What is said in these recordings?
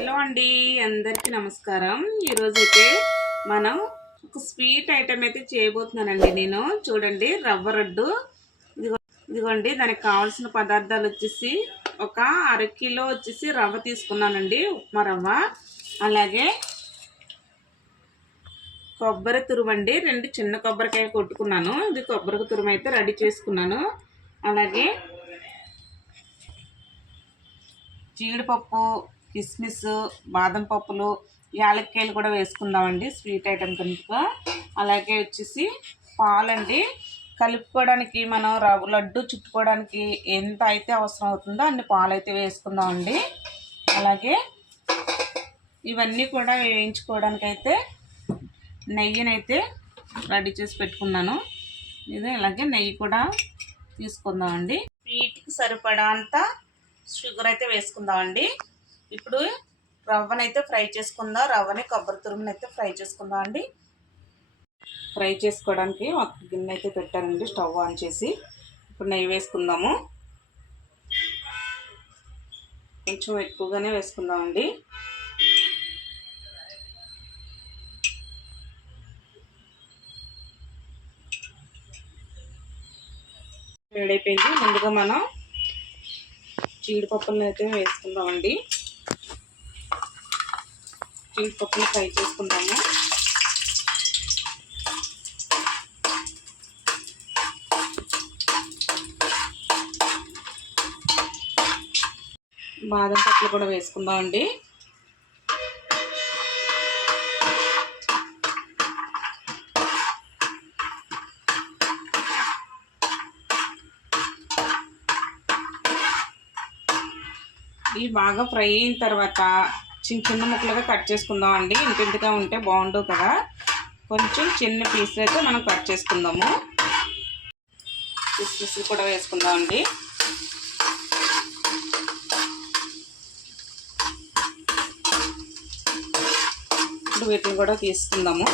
Hello అండి, అందరికీ నమస్కారం. ఈరోజైతే మనం ఒక స్వీట్ ఐటెం అయితే చేయబోతున్నానండి. నేను చూడండి, రవ్వ లడ్డు. ఇదిగోండి, దానికి కావాల్సిన పదార్థాలు వచ్చేసి ఒక అరకిలో వచ్చేసి రవ్వ తీసుకున్నానండి, ఉప్మా రవ్వ. అలాగే కొబ్బరి తురుమండి, 2 చిన్న కొబ్బరికాయ కొట్టుకున్నాను. ఇది కొబ్బరి తురుము అయితే రెడీ చేసుకున్నాను. అలాగే జీడిపప్పు, కిస్మిస్, బాదం పప్పులు, యాలక్కాయలు కూడా వేసుకుందామండి స్వీట్ ఐటెం కనుక. అలాగే వచ్చేసి పాలండి, కలుపుకోవడానికి మనం లడ్డు చుట్టుకోవడానికి ఎంత అయితే అవసరం అవుతుందో అన్ని పాలు అయితే వేసుకుందామండి. అలాగే ఇవన్నీ కూడా వేయించుకోవడానికి అయితే నెయ్యినైతే రెడీ చేసి పెట్టుకున్నాను. ఇది అలాగే నెయ్యి కూడా తీసుకుందామండి. స్వీట్కి సరిపడా అంత షుగర్ అయితే వేసుకుందామండి. ఇప్పుడు రవ్వనైతే ఫ్రై చేసుకుందాం. రవ్వని కొబ్బరి తురుముని అయితే ఫ్రై చేసుకుందాం అండి. ఫ్రై చేసుకోవడానికి ఒక గిన్నె అయితే పెట్టానండి, స్టవ్ ఆన్ చేసి. ఇప్పుడు నెయ్యి వేసుకుందాము. కొంచెం ఎక్కువగానే వేసుకుందామండి. వేడైపోయింది. ముందుగా మనం జీడిపప్పులను అయితే వేసుకుందామండి. జీడిపప్పులు ఫ్రై చేసుకుందాము. బాదం పప్పులు కూడా వేసుకుందామండి. ఇవి బాగా ఫ్రై అయిన తర్వాత చిన్న చిన్న ముక్కలుగా కట్ చేసుకుందాం అండి. ఇంటింటిగా ఉంటే బాగుండవు కదా, కొంచెం చిన్న పీసులు అయితే మనం కట్ చేసుకుందాము. కిస్మిస్లు కూడా వేసుకుందాం అండి. ఇప్పుడు వీటిని కూడా తీసుకుందాము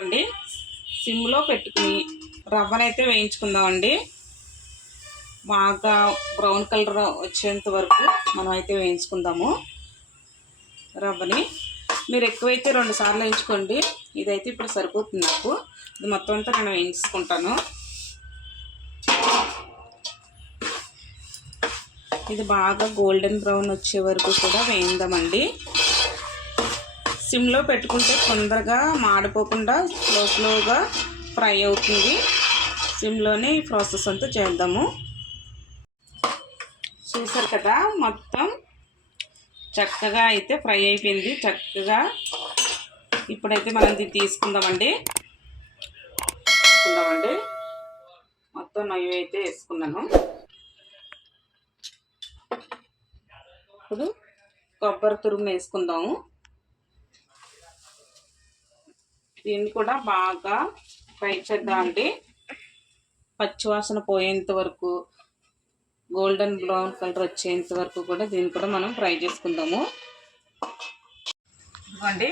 అండి. సిమ్లో పెట్టుకుని రవ్వనైతే వేయించుకుందాం అండి. బాగా బ్రౌన్ కలర్ వచ్చేంత వరకు మనం అయితే వేయించుకుందాము రవ్వని. మీరు ఎక్కువైతే 2 సార్లు వేయించుకోండి. ఇదైతే ఇప్పుడు సరిపోతుంది నాకు. ఇది మొత్తం అంతా నేను వేయించుకుంటాను. ఇది బాగా గోల్డెన్ బ్రౌన్ వచ్చే వరకు కూడా వేయిందామండి. సిమ్లో పెట్టుకుంటే తొందరగా మాడిపోకుండా స్లోగా ఫ్రై అవుతుంది. సిమ్లోనే ఈ ప్రాసెస్ అంతా చేద్దాము. చూసారు కదా, మొత్తం చక్కగా అయితే ఫ్రై అయిపోయింది చక్కగా. ఇప్పుడైతే మనం ఇది తీసుకుందామండి. మొత్తం నెయ్యి అయితే వేసుకున్నాను. ఇప్పుడు కొబ్బరి తురుము వేసుకుందాము. దీన్ని కూడా బాగా ఫ్రై చేద్దామండి. పచ్చివాసన పోయేంత వరకు, గోల్డెన్ బ్రౌన్ కలర్ వచ్చేంత వరకు కూడా దీన్ని కూడా మనం ఫ్రై చేసుకుందాము. ఇదిగోండి,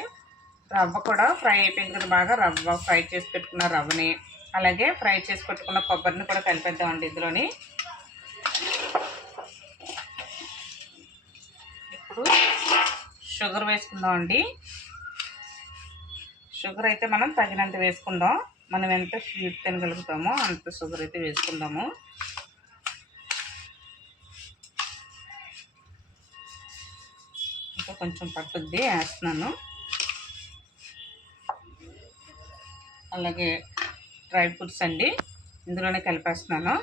రవ్వ కూడా ఫ్రై అయిపోయింది కదా. బాగా రవ్వ ఫ్రై చేసి పెట్టుకున్న రవ్వని, అలాగే ఫ్రై చేసి పెట్టుకున్న కొబ్బరిని కూడా కలిపేద్దామండి ఇందులోని. ఇప్పుడు షుగర్ వేసుకుందామండి. షుగర్ అయితే మనం తగినంత వేసుకుందాం. మనం ఎంత స్వీట్ తినగలుగుతామో అంత షుగర్ అయితే వేసుకుందాము. ఇంకా కొంచెం పట్టుద్ది వేస్తున్నాను. అలాగే డ్రై ఫ్రూట్స్ అండి ఇందులోనే కలిపేస్తున్నాను.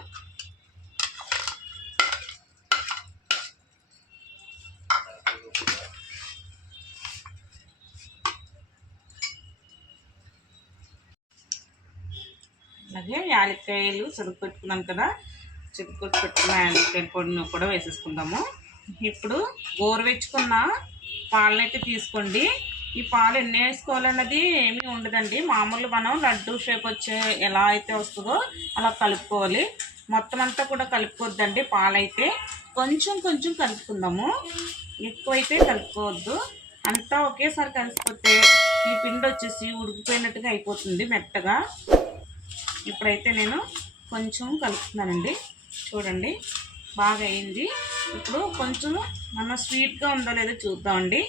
అలాగే యాలక్కాయలు పెట్టుకున్నాను కదా, పెట్టుకున్న యాలక్కాయల పొడిని కూడా వేసేసుకుందాము. ఇప్పుడు గోరువెచ్చుకున్న పాలనైతే తీసుకోండి. ఈ పాలు ఎన్ని వేసుకోవాలన్నది ఏమీ ఉండదండి. మామూలు మనం లడ్డు షేప్ వచ్చే ఎలా అయితే వస్తుందో అలా కలుపుకోవాలి. మొత్తం అంతా కూడా కలుపుకోవద్దండి. పాలైతే కొంచెం కొంచెం కలుపుకుందాము, ఎక్కువైతే కలుపుకోవద్దు. అంతా ఒకేసారి కలిసిపోతే ఈ పిండి వచ్చేసి ఉడికిపోయినట్టుగా అయిపోతుంది మెత్తగా. ఇప్పుడైతే నేను కొంచెం కలుపుతున్నానండి. చూడండి, బాగా అయింది. ఇప్పుడు కొంచెం మనం స్వీట్గా ఉందో లేదో చూద్దామండి.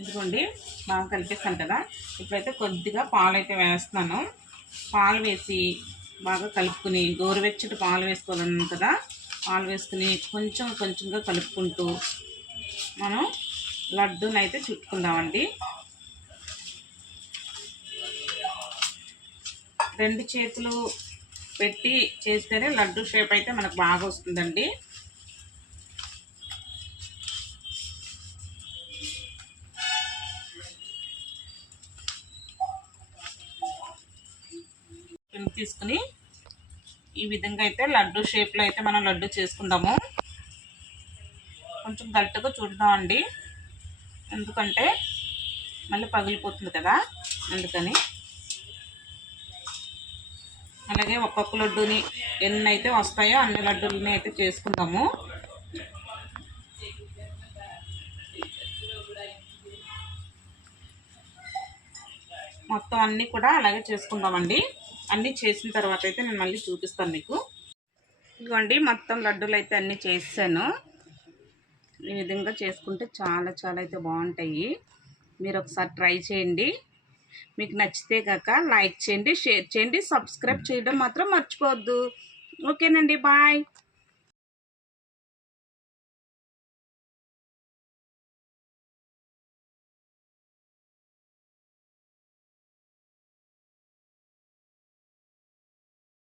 ఇదిగోండి బాగా కలిపేస్తాను కదా. ఇప్పుడైతే కొద్దిగా పాలు అయితే వేస్తున్నాను. పాలు వేసి బాగా కలుపుకుని, గోరువెచ్చటి పాలు వేసుకోవాలన్నాను కదా, పాలు వేసుకుని కొంచెం కొంచెంగా కలుపుకుంటూ మనం లడ్డూని అయితే చుట్టుకుందామండి. 2 చేతులు పెట్టి చేస్తేనే లడ్డు షేప్ అయితే మనకు బాగా వస్తుందండి. పిండి తీసుకుని ఈ విధంగా అయితే లడ్డు షేప్లో అయితే మనం లడ్డు చేసుకుందాము. కొంచెం గట్టిగా చూద్దామండి, ఎందుకంటే మళ్ళీ పగిలిపోతుంది కదా, అందుకని. అలాగే ఒక్కొక్క లడ్డూని ఎన్ని అయితే వస్తాయో అన్ని లడ్డూలని అయితే చేసుకుందాము. మొత్తం అన్నీ కూడా అలాగే చేసుకుందామండి. అన్నీ చేసిన తర్వాత అయితే నేను మళ్ళీ చూపిస్తాను మీకు. ఇదిగోండి మొత్తం లడ్డూలు అయితే అన్నీ చేసాను. ఈ విధంగా చేసుకుంటే చాలా చాలా అయితే బాగుంటాయి. మీరు ఒకసారి ట్రై చేయండి. మీకు నచ్చితే కాక లైక్ చేయండి, షేర్ చేయండి, సబ్స్క్రైబ్ చేయడం మాత్రం మర్చిపోవద్దు. ఓకేనండి, బాయ్.